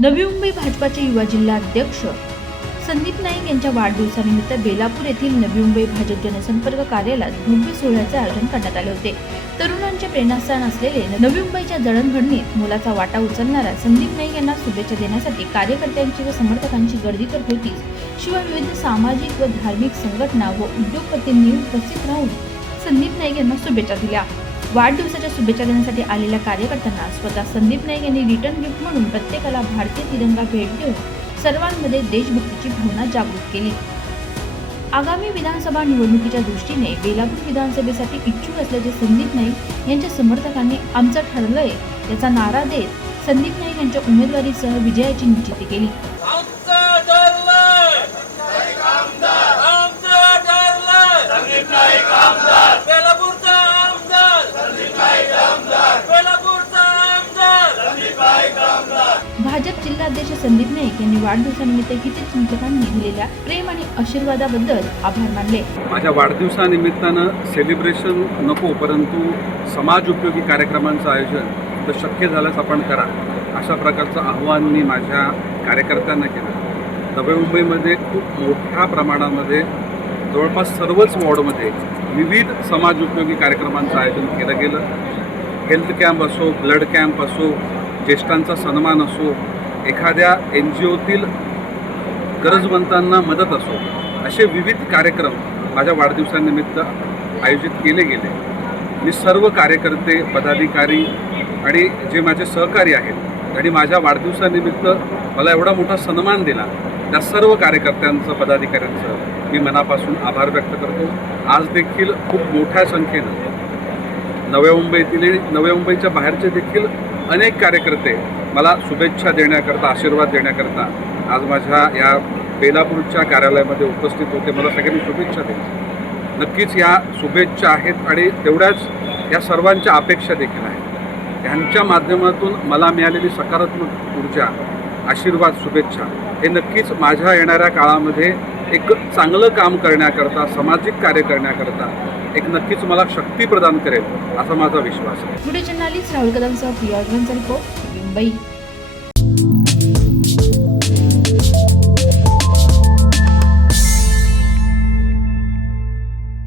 नवी मुंबई भाजपाचे युवा जिल्हा अध्यक्ष संदीप नाईक यांच्या वाढदिवसानिमित्त बेलापूर येथील नवी मुंबई भाजप जनसंपर्क कार्यालयात भव्य सोहळ्याचे आयोजन करण्यात आले होते. तरुणांचे प्रेरणास्थान असलेले नवी मुंबईच्या जडणघडणीत मोलाचा वाटा उचलणाऱ्या संदीप नाईक यांना शुभेच्छा देण्यासाठी कार्यकर्त्यांची व समर्थकांची गर्दी तर होतीच. शिवाय विविध सामाजिक व धार्मिक संघटना व उद्योगपतींनी उपस्थित राहून संदीप नाईक यांना शुभेच्छा दिल्या. वाढदिवसाच्या शुभेच्छा देण्यासाठी आलेल्या कार्यकर्त्यांना स्वतः संदीप नाईक यांनी रिटर्न गिफ्ट म्हणून प्रत्येकाला भारतीय तिरंगा भेट देऊन सर्वांमध्ये देशभक्तीची भावना जागृत केली. आगामी विधानसभा निवडणुकीच्या दृष्टीने बेलापूर विधानसभेसाठी इच्छुक असल्याचे संदीप नाईक यांच्या समर्थकांनी आमचं ठरलंय याचा नारा देत संदीप नाईक यांच्या उमेदवारीसह विजयाची निश्चिती केली आमचं ठरलंय आमचं ठरलंय बेलापूरचा आमदार बेलापूरचा आमदार अध्यक्ष संदीप नाईक यांनी वाढदिवसानिमित्त गीते चिंतकांनी दिलेल्या प्रेम आणि आशीर्वादाबद्दल आभार मानले. माझ्या वाढदिवसानिमित्तानं सेलिब्रेशन नको परंतु समाज उपयोगी कार्यक्रमांचं आयोजन तर शक्य झाल्यास आपण करा अशा प्रकारचं आव्हान मी माझ्या कार्यकर्त्यांना केलं. नवी मुंबईमध्ये खूप मोठ्या प्रमाणामध्ये जवळपास सर्वच वॉर्डमध्ये विविध समाज उपयोगी कार्यक्रमांचं आयोजन केलं गेलं. हेल्थ कॅम्प असो ब्लड कॅम्प असो ज्येष्ठांचा सन्मान असो एखाद्या एन जी ओतील गरजवंतांना मदत असो असे विविध कार्यक्रम माझ्या वाढदिवसानिमित्त आयोजित केले गेले. मी सर्व कार्यकर्ते पदाधिकारी आणि जे माझे सहकारी आहेत आणि माझ्या वाढदिवसानिमित्त मला एवढा मोठा सन्मान दिला त्या सर्व कार्यकर्त्यांचं पदाधिकाऱ्यांचं मी मनापासून आभार व्यक्त करतो. आज देखील खूप मोठ्या संख्येनं नव्या मुंबईतील नव्या मुंबईच्या बाहेरचे देखील अनेक कार्यकर्ते मला शुभेच्छा देण्याकरता आशीर्वाद देण्याकरता आज माझ्या या बेलापूरच्या कार्यालयामध्ये उपस्थित होते. मला सगळ्यांनी शुभेच्छा दिल्या. नक्कीच या शुभेच्छा आहेत आणि तेवढ्याच या सर्वांच्या अपेक्षा देखील आहेत. ह्यांच्या माध्यमातून मला मिळालेली सकारात्मक ऊर्जा आशीर्वाद शुभेच्छा हे नक्कीच माझ्या येणाऱ्या काळामध्ये एक चांगलं काम करण्याकरता सामाजिक कार्य करण्याकरता एक नक्कीच मला शक्ती प्रदान करेल असा माझा विश्वास आहे. व्हिडिओ जर्नालिस्ट राहुल कदमसह प्रिया रिपोर्ट मुंबई.